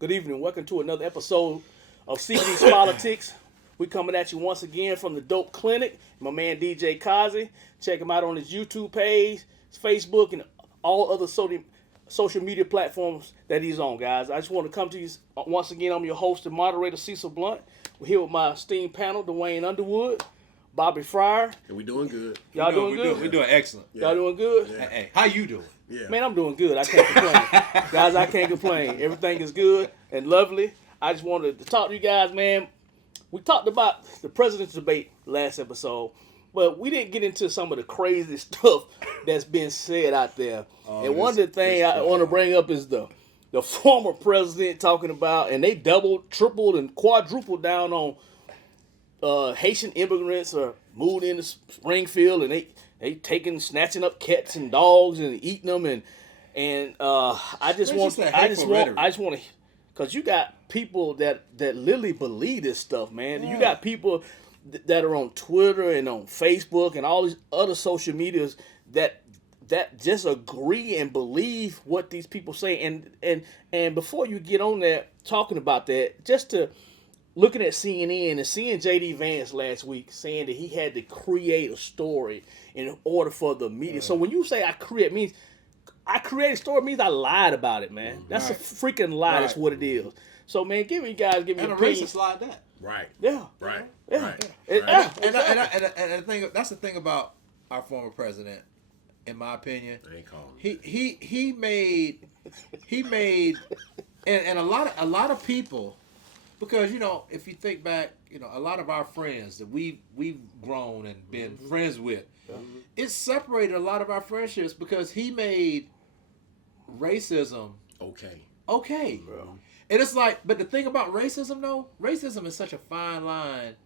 Good evening. Welcome to another episode of CBD's Politics. We coming at you once again from the Dope Clinic. My man DJ Kazi. Check him out on his YouTube page, his Facebook, and all other social media platforms that he's on, guys. I just want to come to you once again. I'm your host and moderator, Cecil Blunt. We're here with my esteemed panel, Dwayne Underwood, Bobby Fryer. And we doing good. Y'all doing good? We're doing excellent. Y'all doing good? Yeah. Hey, how you doing? Yeah. Man, I'm doing good. I can't complain. Guys, I can't complain. Everything is good and lovely. I just wanted to talk to you guys, man. We talked about the president's debate last episode, but we didn't get into some of the crazy stuff that's been said out there. And one of the things I want to bring up is the former president talking about, and they doubled, tripled, and quadrupled down on Haitian immigrants are moved into Springfield, and they snatching up cats and dogs and eating them, and I just want to, because you got people that literally believe this stuff, man. Yeah. You got people that are on Twitter and on Facebook and all these other social medias that just agree and believe what these people say. And before you get on that talking about that, just to looking at CNN and seeing J.D. Vance last week saying that he had to create a story in order for the media. So when you say I create a story means I lied about it, man. That's a freaking lie. Right. That's what it is. So, man, give me and a racist like that. Right. Yeah. Right. Yeah. Right. And the thing, that's the thing about our former president, in my opinion. I ain't calling he made and a lot of people, because if you think back, a lot of our friends that we've grown and been friends with, it separated a lot of our friendships because he made racism okay. Bro. And it's like, but the thing about racism though, racism is such a fine line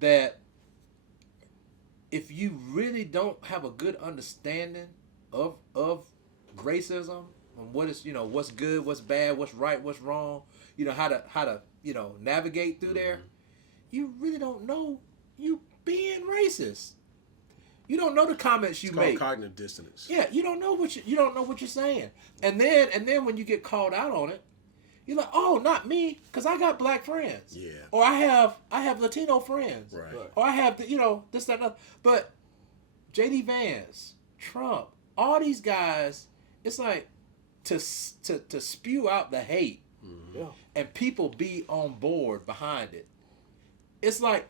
that if you really don't have a good understanding of racism and what is, what's good, what's bad, what's right, what's wrong, how to navigate through there, you really don't know you being racist. You don't know the comments you make. It's called cognitive dissonance. Yeah, you don't know what you're saying. And then when you get called out on it, you're like, oh, not me, because I got black friends. Yeah. Or I have Latino friends. Right. Or I have this, that, and that. But J.D. Vance, Trump, all these guys, it's like to spew out the hate and people be on board behind it. It's like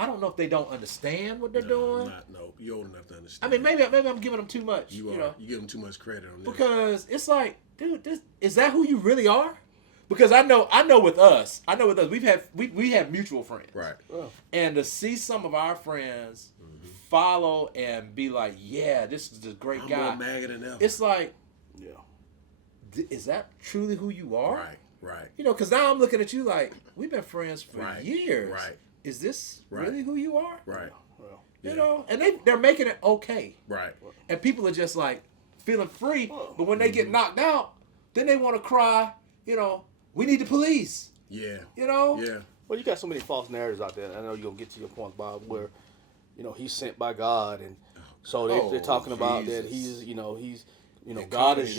I don't know if they don't understand what they're doing. No, you're old enough to understand. I mean, maybe I'm giving them too much. You give them too much credit on this. Because it's like, dude, is that who you really are? Because I know with us, we have mutual friends. Right. Oh. And to see some of our friends follow and be like, yeah, this is a great guy. I'm more MAGA than ever. It's like, is that truly who you are? Right. Because now I'm looking at you like, we've been friends for years. Right. Is this really who you are? Right. Well, and they're making it okay. Right. And people are just like feeling free, but when they get knocked out, then they want to cry, we need the police. Yeah. Yeah. Well, you got so many false narratives out there. I know you're going to get to your point, Bob, where, he's sent by God. And so they're talking about that he's God is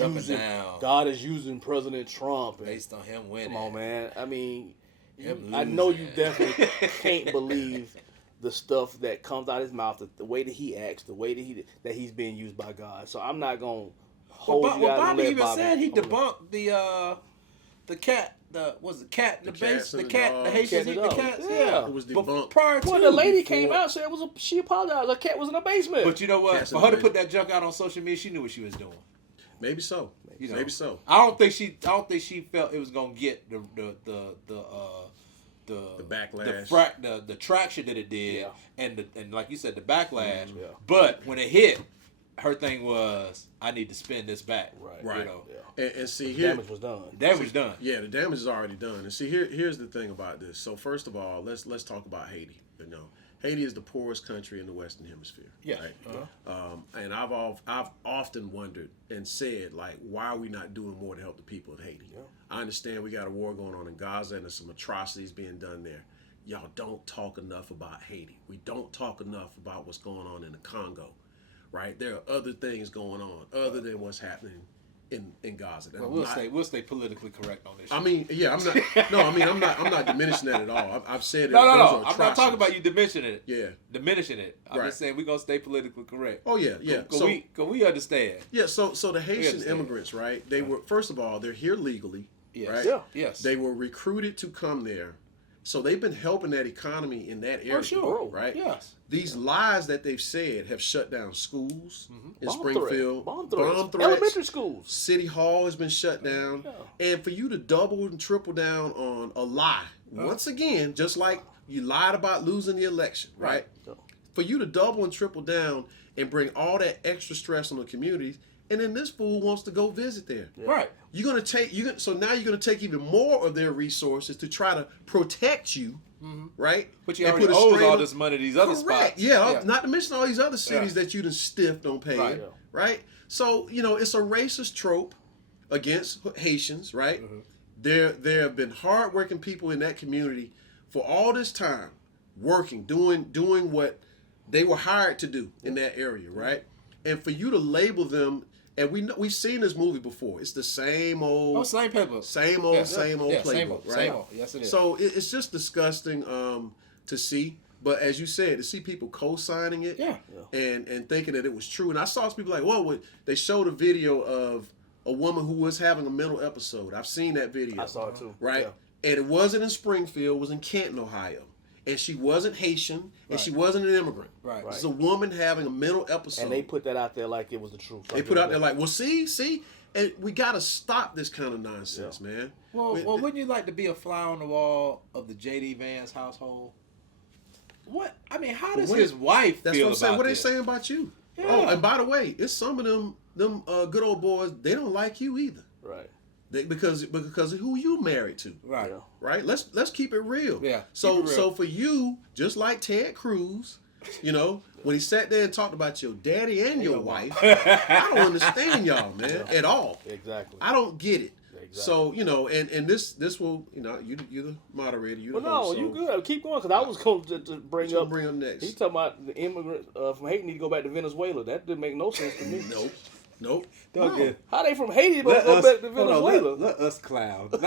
using President Trump. Based on him winning. Come on, man. I mean, I know you definitely can't believe the stuff that comes out of his mouth, the way that he acts, the way that he's being used by God. So I'm not going to hold you guys. Bobby even said he debunked the cat. The Haitians eat the cats. Yeah, it was debunked. Prior to the lady came out and said she apologized. The cat was in the basement. But you know what? For her to put that junk out on social media, she knew what she was doing. Maybe so. Maybe so. I don't think she felt it was gonna get the backlash, the traction that it did, and like you said, the backlash. Yeah. But when it hit, her thing was, I need to spin this back. Right. And see, the damage was done. Yeah, the damage is already done. And see, here's the thing about this. So first of all, let's talk about Haiti. Haiti is the poorest country in the Western Hemisphere. Yeah. Right? And I've often wondered and said, like, why are we not doing more to help the people of Haiti? Yeah. I understand we got a war going on in Gaza and there's some atrocities being done there. Y'all don't talk enough about Haiti. We don't talk enough about what's going on in the Congo, right? There are other things going on other than what's happening in Gaza. Well, we'll stay politically correct on this. I mean, yeah, I'm not. No, I mean, I'm not diminishing that at all. I've said no. those are I'm not talking atrocities. about you diminishing it. Yeah, diminishing it. I'm Right. just saying we're gonna stay politically correct. Oh yeah, yeah. Cause we understand. Yeah, so the Haitian understand. immigrants, right? They were, first of all, they're here legally, Yes. right? Yeah. Yes. They were recruited to come there, so they've been helping that economy in that area, For sure. right? Yes. These lies that they've said have shut down schools in Bomb Springfield, Bomb threats. Elementary schools. City Hall has been shut down, and for you to double and triple down on a lie, once again, just like you lied about losing the election, right? For you to double and triple down and bring all that extra stress on the communities, and then this fool wants to go visit there. Yeah. Right. So now you're gonna take even more of their resources to try to protect you, right? But you And already put a owes strain all on- this money to these other Correct. spots. Yeah, not to mention all these other cities that you done stiffed on paying, Right. right? So, it's a racist trope against Haitians, right? There have been hardworking people in that community for all this time, working, doing what they were hired to do in that area, right? And for you to label them, and we've seen this movie before. It's the same old, same playbook. same old playbook, Same old. right? Same old. Yes, it is. So it's just disgusting to see. But as you said, to see people co-signing it, and thinking that it was true. And I saw some people like, well, they showed a video of a woman who was having a mental episode. I've seen that video. I saw it too. Right? Yeah. And it wasn't in Springfield. It was in Canton, Ohio. And she wasn't Haitian, and she wasn't an immigrant. Right. It's a woman having a mental episode. And they put that out there like it was the truth. They put out there like, well, see, and we got to stop this kind of nonsense, man. Well, wouldn't you like to be a fly on the wall of the J.D. Vance household? What? I mean, how does his wife That's feel what I'm saying. about What are they this? saying about you? Yeah. Oh, and by the way, it's some of them good old boys. They don't like you either. Right. Because of who you married to. Right. Yeah. Right. Let's keep it real. Yeah. So keep it real. so for you, just like Ted Cruz, when he sat there and talked about your daddy and your wife, I don't understand y'all, man, at all. Exactly. I don't get it. Exactly. So and this will you're the moderator. You the Well, no, host, you so good. Keep going, because I was going to bring up. bring up next. He talking about the immigrants from Haiti need to go back to Venezuela. That didn't make no sense to me. Nope. Don't get. How they from Haiti but Let go us, back to hold on, Venezuela? let us clown. Come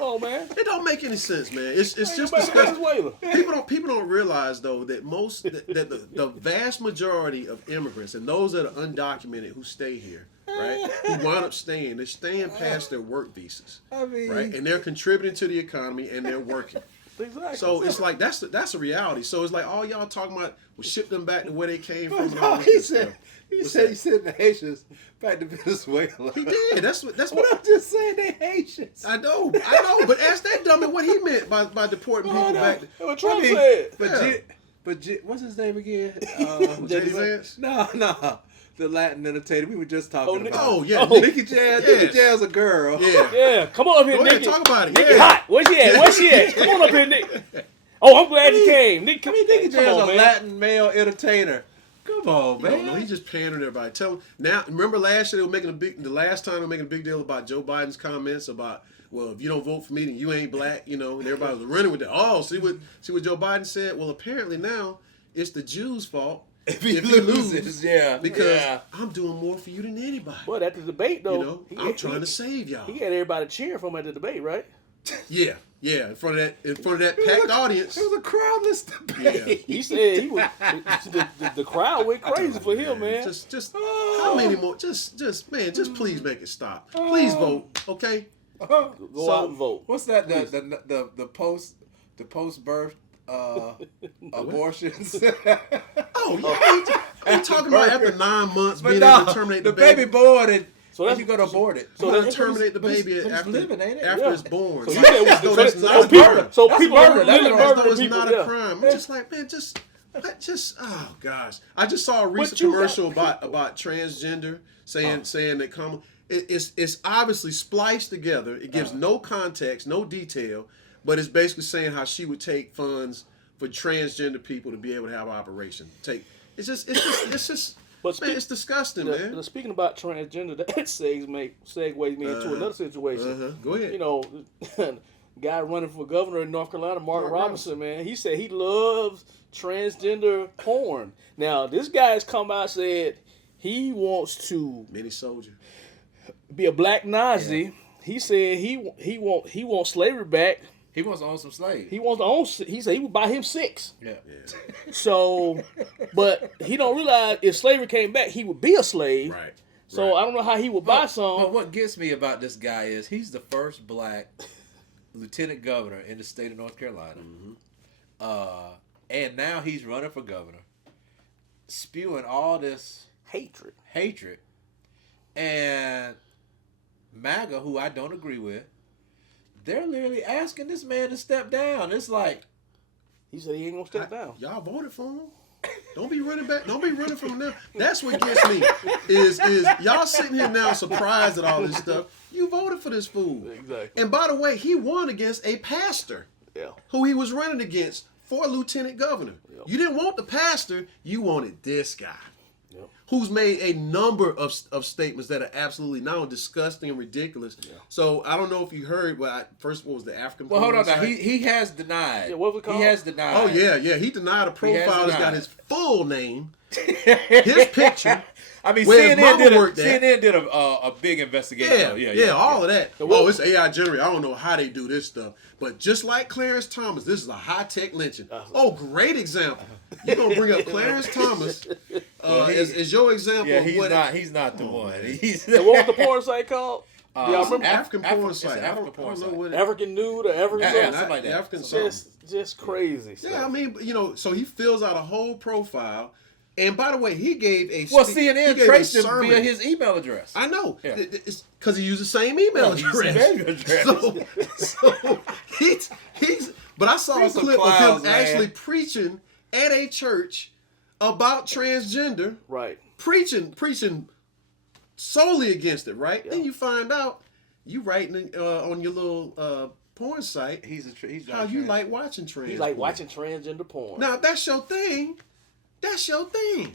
on, man. It don't make any sense, man. It's just Go back to disgusting. Venezuela. People don't realize though that the vast majority of immigrants and those that are undocumented who stay here, right, who wind up staying, they're staying past their work visas, I mean, right, and they're contributing to the economy and they're working. Exactly. So it's like that's a reality. So it's like all y'all talking about was ship them back to where they came from. And all no, this he good said stuff. he What's said that? he sent the Haitians back to Venezuela. He did. That's But what I'm just saying they Haitians. I know. But ask that dummy what he meant by deporting people back. That's what Trump I mean, said. But what's his name again? J.D. Vance? No. The Latin entertainer we were just talking about. Oh yeah, Nikki Jazz. Yes. Nikki Jazz a girl. Yeah. Yeah, come on up here, Go ahead, Nikki. talk about it. Nikki Yeah. hot. Where's she at? Where's she at? Come on up here, Nikki. Oh, I'm glad you came. Nikki, I mean, Nikki come Jazz on, a man. Latin male entertainer. Come on, man. No, he just pandering everybody. Tell him now. Remember last year they were making the last time they were making a big deal about Joe Biden's comments about, well, if you don't vote for me, then you ain't black, and everybody was running with that. Oh, see what Joe Biden said. Well, apparently now it's the Jews' fault if he loses, yeah, because yeah. I'm doing more for you than anybody. But at the debate, though, I'm trying to save y'all. He had everybody cheering for him at the debate, right? Yeah, in front of that packed audience. It was a crowdless debate. He said he was. The crowd went crazy for him, man. Just how many more? Just please make it stop. Please vote, okay? Go out and vote. What's that? The post birth abortions. Oh yeah, ain't talking about after 9 months But being no, able to terminate the the baby. baby born and So that's you gonna abort it. So they terminate the but it's- baby but it's after living, ain't it? after it's born. So you Like, said as though that's so not a people, crime. so That's people murder. are That's literally murder. As though murdering it's people. not Yeah. a crime. I'm just like, man, just oh gosh. I just saw a recent you got commercial about transgender saying that it's obviously spliced together. It gives no context, no detail, but it's basically saying how she would take funds for transgender people to be able to have an operation. It's just But man, it's disgusting, man. Speaking about transgender, that segues me into another situation. Go ahead. Guy running for governor in North Carolina, Mark Robinson, man, he said he loves transgender porn. Now, this guy has come out and said he wants to Mini soldier. be a black Nazi. He said he wants slavery back. He wants to own some slaves. He wants to own. He said he would buy him 6. Yeah. So, but he don't realize if slavery came back, he would be a slave. Right. So I don't know how he would buy some. But what gets me about this guy is he's the first black lieutenant governor in the state of North Carolina. Mm-hmm. And now he's running for governor, spewing all this Hatred. And MAGA, who I don't agree with, they're literally asking this man to step down. It's like, He said he ain't gonna step down. Y'all voted for him. Don't be running back. Don't be running from him now. That's what gets me. Is y'all sitting here now surprised at all this stuff? You voted for this fool. Exactly. And by the way, he won against a pastor Yeah. who he was running against for lieutenant governor. Yep. You didn't want the pastor. You wanted this guy. Yep. Who's made a number of statements that are absolutely now disgusting and ridiculous. Yeah. So I don't know if you heard, but first, what was the African? well, hold on now. He has denied. Yeah, what was it called? He has denied. Oh yeah. He denied a profile that's got denied. his full name, his picture. I mean, where his mama worked at. CNN did a big investigation. Yeah, all of that. Yeah. Oh, it's AI generated. I don't know how they do this stuff. But just like Clarence Thomas, this is a high-tech lynching. Oh, great example. You're going to bring up Clarence Thomas as your example Yeah, of what... he's not the one. He's And what was the porn site called? Y'all remember? African porn it's site. an African porn site. know what African nude or African Yeah, something? something like that. African Something. something. Just crazy. Yeah, stuff. I mean, so he fills out a whole profile. And by the way, he gave a... Well, he CNN gave traced a him sermon. via his email address. I know. Yeah. It's because he used the same email Yeah, he used address. the same address. So he's. But I saw a He's some clip clowns, of him man. actually preaching at a church about transgender, Right. preaching solely against it. Right. Yeah. Then you find out you writing on your little porn site He's how you like watching trans. He's like porn. watching transgender porn. Now if that's your thing. That's your thing.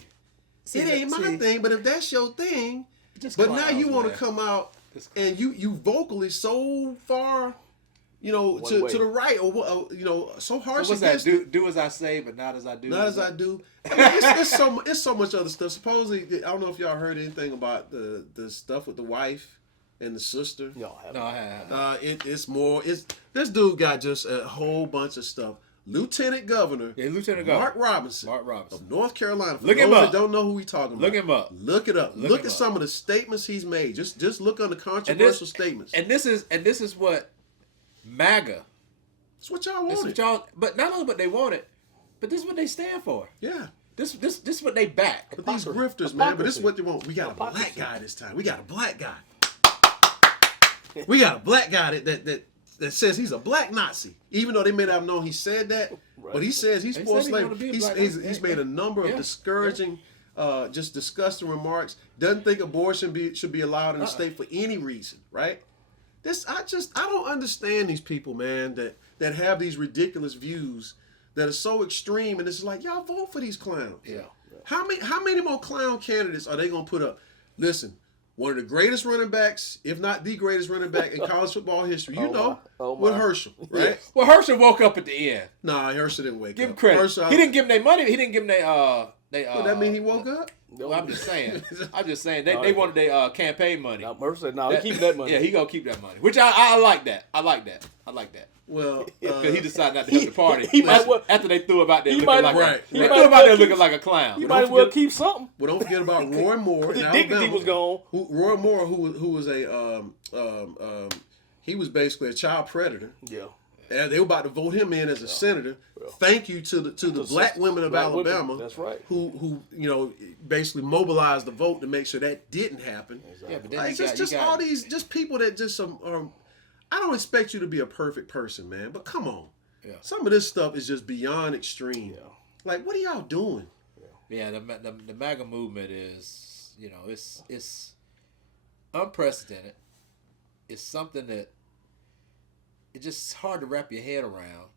See, it ain't my see. thing, but if that's your thing, Just but now clowns, you want to man. come out Just and you vocally so far, to One way. the right or so harsh So what's that? against Do as I say, but not as I do. not as I do. I mean, it's so much other stuff. Supposedly, I don't know if y'all heard anything about the stuff with the wife and the sister. No, I haven't. No, I have. It's more. It's this dude got just a whole bunch of stuff. Lieutenant Governor Yeah, Lieutenant Governor Mark Robinson Mark Robinson. of North Carolina. For Look those him that up. don't know who we talking about. Look him up. Look it up. Look Look him at up. some of the statements he's made. Just look under controversial statements. And this is what MAGA. That's what y'all This is wanted. what y'all. But not only what they wanted, but this is what they stand for. Yeah. This is what they back. But these Hypocrisy. grifters, man. But this is Hypocrisy. what they want. We got a black Hypocrisy. guy this time. We got a black guy. We got a black guy that says he's a black Nazi, even though they may not have known he said that. Right. But he says he's He for said he wanna slavery. be a black Nazi. He's made a number of Yeah. discouraging, just disgusting remarks. Doesn't think abortion should be allowed in the state for any reason. Right? I don't understand these people, man. That have these ridiculous views that are so extreme, and it's like y'all vote for these clowns. Yeah. How many more clown candidates are they gonna put up? Listen, one of the greatest running backs, if not the greatest running back in college football history, with Herschel, right? Well, Herschel woke up at the end. Nah, Herschel didn't wake Give up. him credit. Herschel, He didn't give them their money. He didn't give them their Does that mean he woke up? Well, I'm just saying. They wanted their campaign money. Now, Murphy said, "No, he keep that money." Yeah, he gonna keep that money. Which I like that. I like that. Well, Because he decided not to help the party. he might well- after they threw him out there he looking might- like right, they right. threw him out there looking like a clown. You might as well keep something. well, don't forget about Roy Moore. His in dignity Alabama, was gone. Roy Moore, who was he was basically a child predator. Yeah. And they were about to vote him in as a senator. Thank you to the black women of Black women, Alabama. that's right. Who basically mobilized the vote to make sure that didn't happen. Yeah, but then Like, you just got- all these people that just I don't expect you to be a perfect person, man. But come on, Yeah. some of this stuff is just beyond extreme. Yeah. Like, what are y'all doing? Yeah, the MAGA movement is, it's unprecedented. It's something that it's just hard to wrap your head around,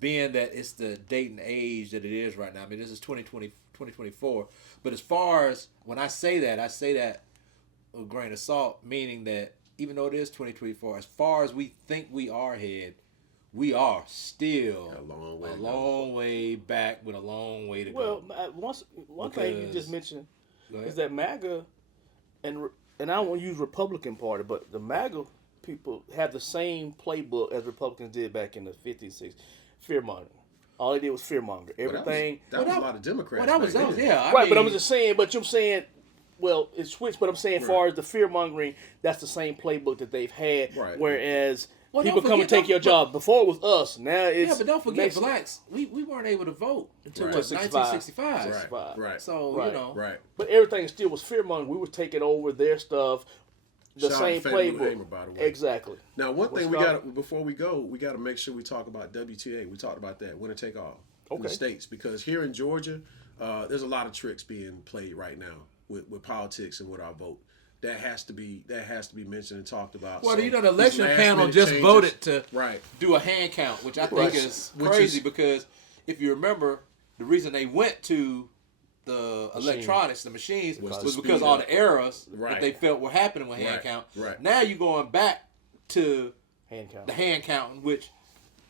being that it's the date and age that it is right now. I mean, this is 2024. But as far as when I say that with a grain of salt, meaning that even though it is 2024, as far as we think we are ahead, we are still A long way a to go. long way back with a long way to Well, go. one thing you Because- just mentioned, is that MAGA and I don't want to use Republican Party, but the MAGA people have the same playbook as Republicans did back in the 50s, 60s. Fear mongering. All they did was fear monger. Everything. That was a lot of Democrats. Well, that was yeah. Right, but I'm just saying. But you're saying, well, it switched. But I'm saying, as far as the fear mongering, that's the same playbook that they've had. Right. Whereas people come and take your job. Before it was us. Now it's but don't forget blacks. We weren't able to vote until 1965. Right. So you know. Right. But everything still was fear mongering. We were taking over their stuff. The Shout same out to Fannie Lou playbook. Hamer, by the way. Exactly. Now, one thing we got before we go, we got to make sure we talk about WTA. We talked about that winner take all in the states, because here in Georgia, there's a lot of tricks being played right now with politics and with our vote. That has to be mentioned and talked about. Well, so, the election panel just voted to do a hand count, which I think is crazy because if you remember, the reason they went to the electronics, the machines, was because all the errors that they felt were happening with hand count. Right. Now you're going back to the hand counting, which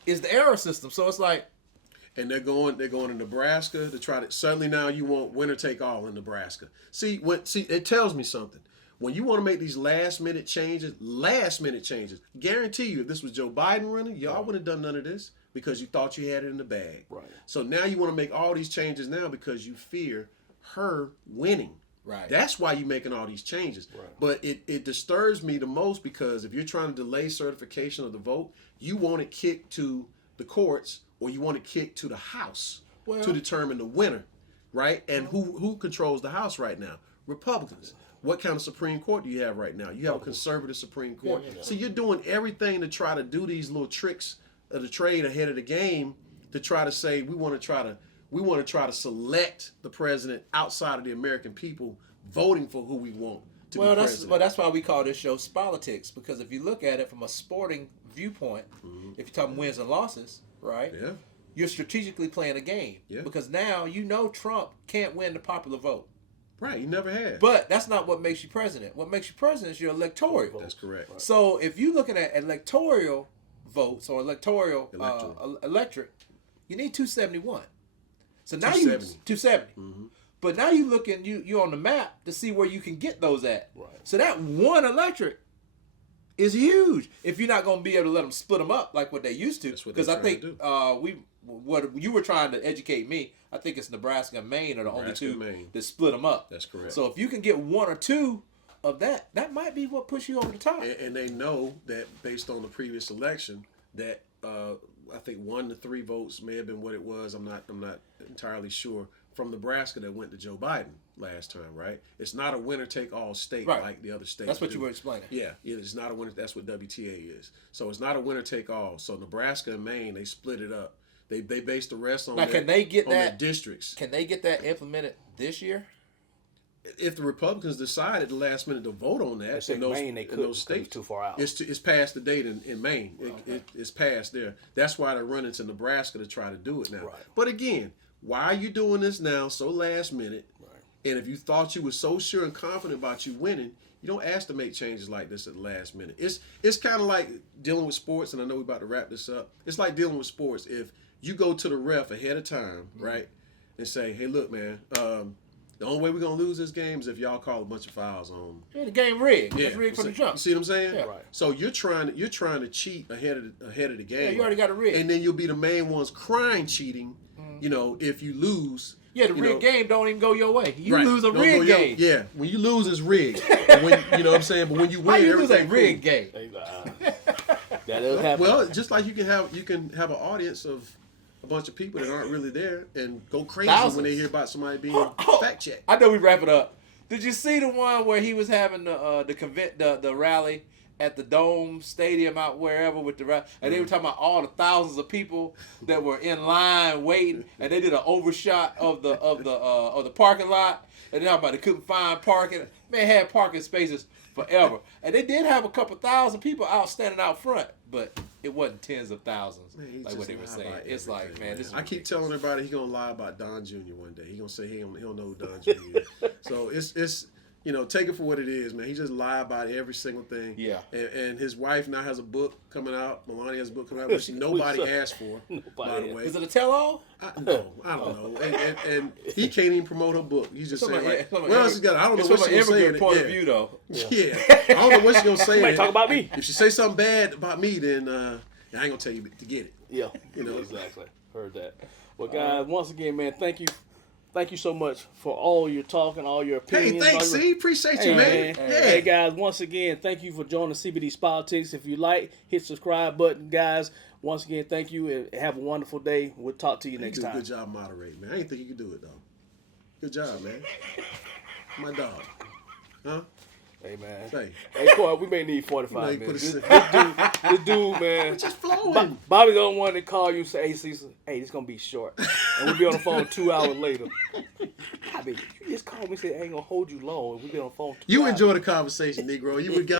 is the error system. So it's like, and they're going to Nebraska to try to. Suddenly now you want winner take all in Nebraska. See, it tells me something. When you want to make these last minute changes, guarantee you, if this was Joe Biden running, y'all wouldn't have done none of this because you thought you had it in the bag. Right. So now you want to make all these changes now because you fear her winning. Right. That's why you're making all these changes. Right. But it disturbs me the most because if you're trying to delay certification of the vote, you want it kicked to the courts or you want it kicked to the House to determine the winner, right? And who controls the House right now? Republicans. What kind of Supreme Court do you have right now? You have a conservative Supreme Court. So you're doing everything to try to do these little tricks of the trade ahead of the game to try to say we want to try to select the president outside of the American people voting for who we want to be president. That's why we call this show Politics, because if you look at it from a sporting viewpoint, if you're talking wins and losses, right? Yeah. You're strategically playing a game. Yeah. Because now you know Trump can't win the popular vote. Right, you never had. But that's not what makes you president. What makes you president is your electoral. That's correct. Right. So if you're looking at electoral votes or electoral electorate, you need 271. So now 270. But now you looking you on the map to see where you can get those at. Right. So that one electorate is huge. If you're not going to be able to let them split them up like what they used to, because I think what you were trying to educate me, I think it's Nebraska and Maine are the only two that split them up. That's correct. So if you can get one or two of that, that might be what pushes you over the top. And they know that based on the previous election that I think 1 to 3 votes may have been what it was. I'm not entirely sure from Nebraska that went to Joe Biden last time, right? It's not a winner take all state like the other states. That's what you were explaining. Yeah, it's not a winner. That's what WTA is. So it's not a winner take all. So Nebraska and Maine, they split it up. They based the rest on their districts. Can they get that implemented this year? If the Republicans decided at the last minute to vote on that in those states, too far out. It's past the date in Maine. It's past there. That's why they're running to Nebraska to try to do it now. Right. But again, why are you doing this now so last minute? Right. And if you thought you were so sure and confident about you winning, you don't ask to make changes like this at the last minute. It's kind of like dealing with sports, and I know we're about to wrap this up. It's like dealing with sports. If you go to the ref ahead of time, right, and say, hey, look, man, the only way we're going to lose this game is if y'all call a bunch of fouls on. Yeah, the game rigged. It's rigged from the jump. You see what I'm saying? Yeah. Right. So you're trying to cheat ahead of the game. Yeah, you already got it rigged. And then you'll be the main ones crying cheating, if you lose. Yeah, the rigged game don't even go your way. You lose a rigged game. Yeah, when you lose, it's rigged. When, you know what I'm saying? But when you win, how you lose a rigged cool. game? That does happen. Well, just like you can have an audience of a bunch of people that aren't really there and go crazy when they hear about somebody being fact checked. I know we wrap it up. Did you see the one where he was having the rally at the Dome Stadium out wherever with the rally, and they were talking about all the thousands of people that were in line waiting, and they did an overshot of the parking lot, and they couldn't find parking. Man, had parking spaces forever, and they did have a couple thousand people out standing out front, but it wasn't tens of thousands like what they were saying. It's like, man, this is I keep telling everybody he's gonna lie about Don Jr. one day. He's gonna say he don't know who Don Jr. is. So take it for what it is, man. He just lied about every single thing. Yeah. And his wife now has a book coming out. Melania has a book coming out, which nobody asked for, by the way. Is it a tell-all? No, I don't know. And he can't even promote her book. He's just saying, like, what else he got? I don't know what she's going to say. It's point of view, though. Yeah. I don't know what she's going to say. You might talk about me. If she say something bad about me, then I ain't going to tell you to get it. Yeah. Exactly. Heard that. Well, guys, once again, man, thank you. Thank you so much for all your talking, all your opinions. Hey, thanks, C. Appreciate you, man. Yeah. Hey, guys, once again, thank you for joining CBD's Politics. If you like, hit subscribe button, guys. Once again, thank you, and have a wonderful day. We'll talk to you next time. Good job moderating, man. I didn't think you could do it, though. Good job, man. My dog. Huh? Hey, man. Say. Hey, Corey, we may need 45 minutes. This dude, man. Just flowing. Bobby the only one that call you and say, hey, Cecil, hey, this going to be short. And we'll be on the phone 2 hours later. Bobby, you just called me and said, I ain't going to hold you long. And we'll be on the phone 2 hours. You enjoy the conversation, Negro. You would